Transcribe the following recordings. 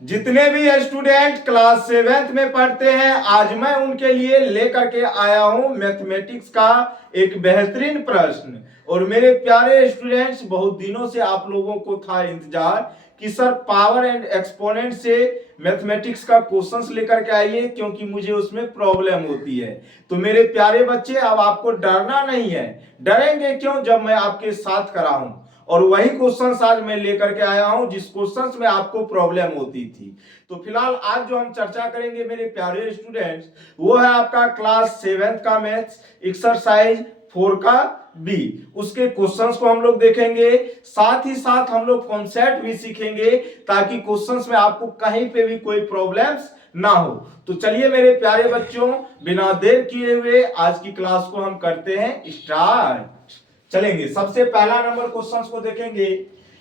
जितने भी student class 7th में पढ़ते हैं, आज मैं उनके लिए लेकर के आया हूं मैथमेटिक्स का एक बेहतरीन प्रश्न। और मेरे प्यारे स्टूडेंट्स, बहुत दिनों से आप लोगों को था इंतजार कि सर पावर एंड एक्सपोनेंट से मैथमेटिक्स का क्वेश्चंस लेकर के आइए, क्योंकि मुझे उसमें प्रॉब्लम होती है। तो मेरे प्यारे बच्चे, अब आपको डरना नहीं है। डरेंगे क्यों जब मैं आपके साथ खड़ा हूं। और वही क्वेश्चंस आज मैं लेकर के आया हूं जिस क्वेश्चंस में आपको प्रॉब्लम होती थी। तो फिलहाल आज जो हम चर्चा करेंगे मेरे प्यारे स्टूडेंट्स, वो है आपका क्लास 7th का मैथ्स एक्सरसाइज 4 का बी। उसके क्वेश्चंस को हम लोग देखेंगे, साथ ही साथ हम लोग कॉन्सेप्ट भी सीखेंगे, ताकि क्वेश्चंस में आपको कहीं पे भी कोई प्रॉब्लम्स ना हो। तो चलिए मेरे प्यारे बच्चों, बिना देर किए हुए आज की क्लास को हम करते हैं स्टार्ट। चलेंगे, सबसे पहला नंबर क्वेश्चंस को देखेंगे।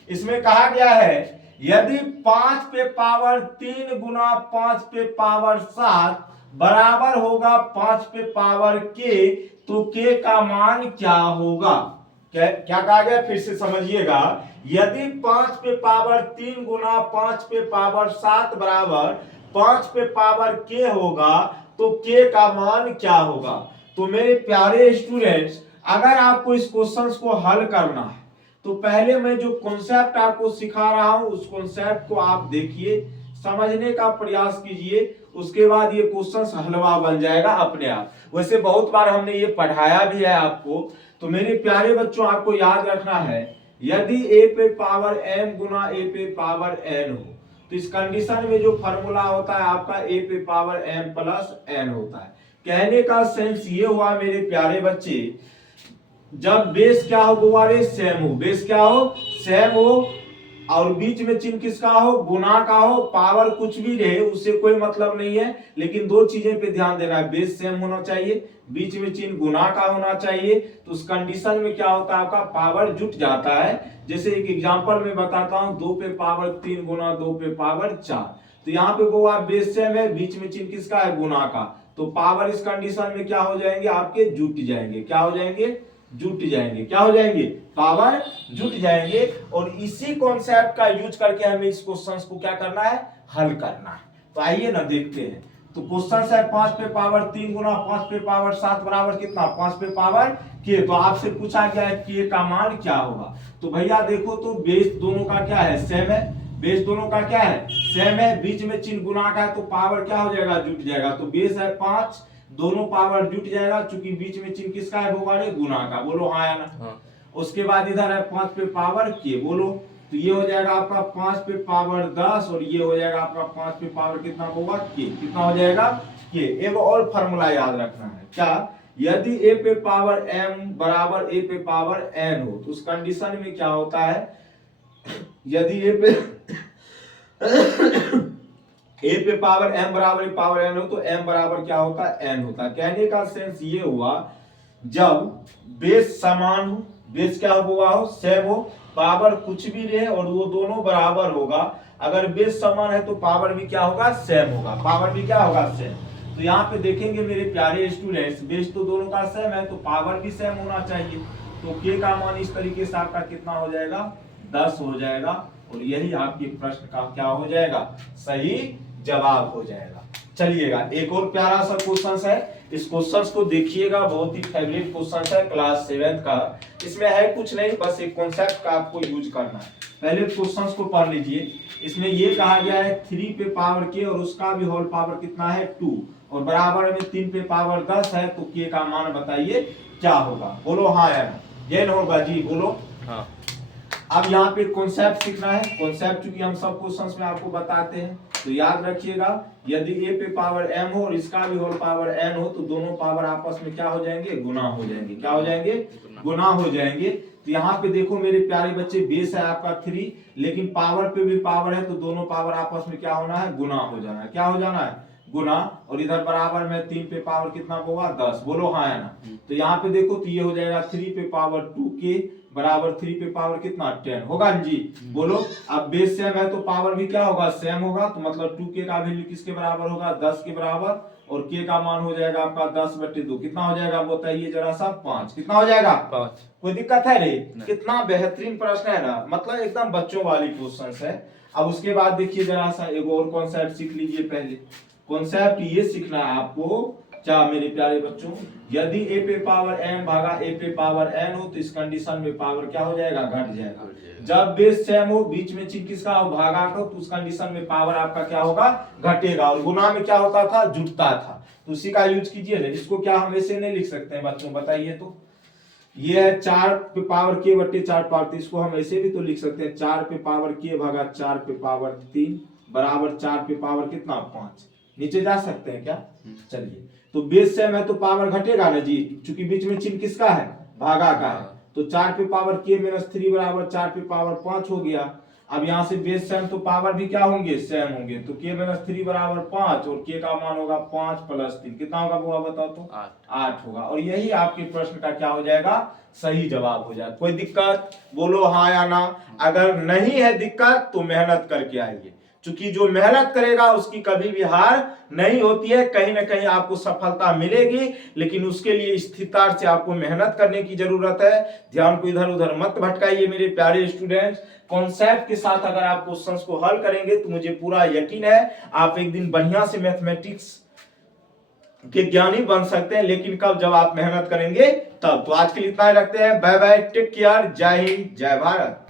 इसमें कहा गया है, यदि 5 पे पावर 3 गुना 5 पे पावर 7 बराबर होगा 5 पे पावर के, तो के का मान क्या होगा। क्या कहा गया, फिर से समझिएगा। यदि 5 पे पावर 3 गुना 5 पे पावर 7 बराबर 5 पे पावर के होगा, तो के का मान क्या होगा। तो मेरे प्यारे स्टूडेंट्स, अगर आपको इस क्वेश्चंस को हल करना है, तो पहले मैं जो कॉन्सेप्ट आपको सिखा रहा हूं उस कॉन्सेप्ट को आप देखिए, समझने का प्रयास कीजिए। उसके बाद ये क्वेश्चंस हलवा बन जाएगा अपने आप। वैसे बहुत बार हमने ये पढ़ाया भी है आपको। तो मेरे प्यारे बच्चों, आपको याद रखना है, यदि a पे पावर m गुना a पे पावर n हो, तो इस कंडीशन में जो फॉर्मूला होता है आपका a पे पावर m प्लस n होता है। कहने का सेंस ये हुआ मेरे प्यारे बच्चे, जब बेस क्या हो गुवारे, सेम हो, बेस क्या हो, सेम हो, और बीच में चिन्ह किसका हो, गुना का हो। पावर कुछ भी रहे उससे कोई मतलब नहीं है, लेकिन दो चीजें पे ध्यान देना है, बेस सेम होना चाहिए, बीच में चिन्ह गुना का होना चाहिए। तो उस कंडीशन में क्या होता है, आपका पावर जुट जाता है। जैसे एक एग्जांपल में बताता हूं, 2 पे पावर 3 गुना 2 पे पावर 4। तो यहाँ पे वो आप बेस सेम है, बीच में चिन्ह किसका है, गुना का। तो पावर इस कंडीशन में क्या हो जाएंगे, आपके जुट जाएंगे। क्या हो जाएंगे, जुट जाएंगे। क्या हो जाएंगे, पावर जुट जाएंगे। और इसी कॉन्सेप्ट का यूज करके हमें इस क्वेश्चंस को क्या करना है, हल करना है। तो आइए ना देखते हैं। तो क्वेश्चन है 5 पे पावर 3 गुना 5 पे पावर 7 बराबर कितना, 5 पे पावर के। तो आपसे पूछा गया है के का मान क्या होगा। तो भैया देखो, तो बेस दोनों का क्या है, सेम है। बेस दोनों का क्या है, सेम है, बीच में चिन्ह गुना का है, तो पावर क्या हो जाएगा, जुट जाएगा। तो बेस है 5, दोनों पावर जुट जाएगा, चूंकि बीच में चिन्ह किसका है, भोगाड़े गुना का। बोलो हाँ या ना। हाँ। उसके बाद इधर है 5 पे पावर के, बोलो। तो ये हो जाएगा आपका 5 पे पावर 10, और ये हो जाएगा आपका 5 पे पावर कितना होगा, के। कितना हो जाएगा, के। एक और फॉर्मूला याद रखना है, क्या, यदि a पे पावर m बराबर a पे पावर n हो, तो उस कंडीशन में क्या होता है, यदि a पे a पे पावर m बराबर पावर n हो, तो m बराबर क्या होता है, n होता है। कहने का सेंस ये हुआ, जब बेस समान हो, बेस क्या हुआ हो, सेम हो, पावर कुछ भी रहे और वो दोनों बराबर होगा। अगर बेस समान है तो पावर भी क्या होगा, सेम होगा। पावर भी क्या होगा, सेम। तो यहाँ पे देखेंगे मेरे प्यारे स्टूडेंट्स, बेस तो दोनों का सेम है, तो पावर भी सेम होना चाहिए। तो के का मान इस तरीके से आपका कितना हो जाएगा, 10 हो जाएगा। और यही आपके प्रश्न का क्या हो जाएगा, सही जवाब हो जाएगा। चलिएगा, एक और प्यारा सा क्वेश्चन है, इस क्वेश्चन को देखिएगा, बहुत ही फेवरेट क्वेश्चन है क्लास 7th का। इसमें है कुछ नहीं, बस एक कॉन्सेप्ट का आपको यूज करना है। पहले क्वेश्चन को पढ़ लीजिए। इसमें ये कहा गया है 3 पे पावर के और उसका भी होल पावर कितना है, 2, और बराबर में 3 पे पावर 10 है, तो के का मान बताइए क्या होगा। बोलो हाँ या ना, जैन होगा जी, बोलो हाँ। अब यहाँ पे कॉन्सेप्ट सीखना है। कॉन्सेप्ट चूंकि हम सब क्वेश्चंस में आपको बताते हैं, तो याद रखिएगा, यदि a पे पावर m हो और इसका भी होल पावर n हो, तो दोनों पावर आपस में क्या हो जाएंगे, गुना हो जाएंगे। क्या हो जाएंगे, गुना हो जाएंगे। तो यहाँ पे देखो मेरे प्यारे बच्चे, बेस है आपका 3, लेकिन पावर पे भी पावर है, तो दोनों पावर आपस में क्या होना है, गुना हो जाना है। क्या हो जाना है, गुना। और इधर बराबर में 3 पे पावर कितना होगा, 10। बोलो हाँ या ना। तो यहाँ पे देखो, तो ये हो जाएगा 3 पे पावर 2 के बराबर 3 पे पावर कितना, 10 होगा जी। बोलो, अब बेस सेम है तो पावर भी क्या होगा, सेम होगा। तो मतलब 2k का वैल्यू किसके बराबर होगा, 10 के बराबर। और k का मान हो जाएगा आपका 10/2। कितना हो जाएगा बताइए जरा सा, 5। कितना हो जाएगा, 5। कोई दिक्कत है रे, कितना बेहतरीन प्रश्न है ना, मतलब एकदम बच्चों वाली क्वेश्चन है। अब उसके बाद देखिए जरा सा एक और कॉन्सेप्ट सीख लीजिए। पहले कॉन्सेप्ट ये सीखना है आपको, क्या मेरे प्यारे बच्चों, यदि a पे पावर m भागा a पे पावर n हो तो इस कंडीशन में पावर क्या हो जाएगा, घट जाएगा। जब बेस सेम हो, बीच में चिन्ह किसका हो, भागा का, तो उस कंडीशन में पावर आपका क्या होगा, घटेगा। और गुना में क्या होता था, जुटता था। तो उसी का यूज कीजिए ना। इसको क्या हम ऐसे नहीं लिख सकते हैं बच्चों, बताइए तो। ये है 4 पे पावर k बट्टे 4 पावर 3, इसको हम ऐसे भी तो लिख सकते हैं 4 पे पावर k भागा 4 पे पावर 3 बराबर 4 पे पावर कितना, 5। नीचे जा सकते हैं क्या? चलिए, तो बेस सेम है तो पावर घटेगा ना जी, क्योंकि बीच में चिन्ह किसका है, भागा का है। तो 4 पे पावर k माइनस 3 बराबर 4 पे पावर 5 हो गया। अब यहाँ से बेस सेम तो पावर भी क्या होंगे, सेम होंगे। तो k माइनस 3 बराबर 5 और k का मान होगा 5 प्लस 3, कितना होगा बुआ बताओ तो, 8 होगा। और यही आपके प्रश्न का क्या हो जाएगा, सही जवाब हो जाएगा। कोई दिक्कत बोलो हाँ या ना। अगर नहीं है दिक्कत तो मेहनत करके आइए, क्योंकि जो मेहनत करेगा उसकी कभी भी हार नहीं होती है। कहीं ना कहीं आपको सफलता मिलेगी, लेकिन उसके लिए स्थिरता से आपको मेहनत करने की जरूरत है। ध्यान को इधर उधर मत भटकाइए मेरे प्यारे स्टूडेंट्स। कॉन्सेप्ट के साथ अगर आप क्वेश्चंस को हल करेंगे तो मुझे पूरा यकीन है आप एक दिन बढ़िया से मैथमेटिक्स के ज्ञानी बन सकते हैं। लेकिन कब, जब आप मेहनत करेंगे तब। तो आज के लिए इतना ही रखते हैं। बाय बाय, टेक केयर, जय हिंद, जय भारत।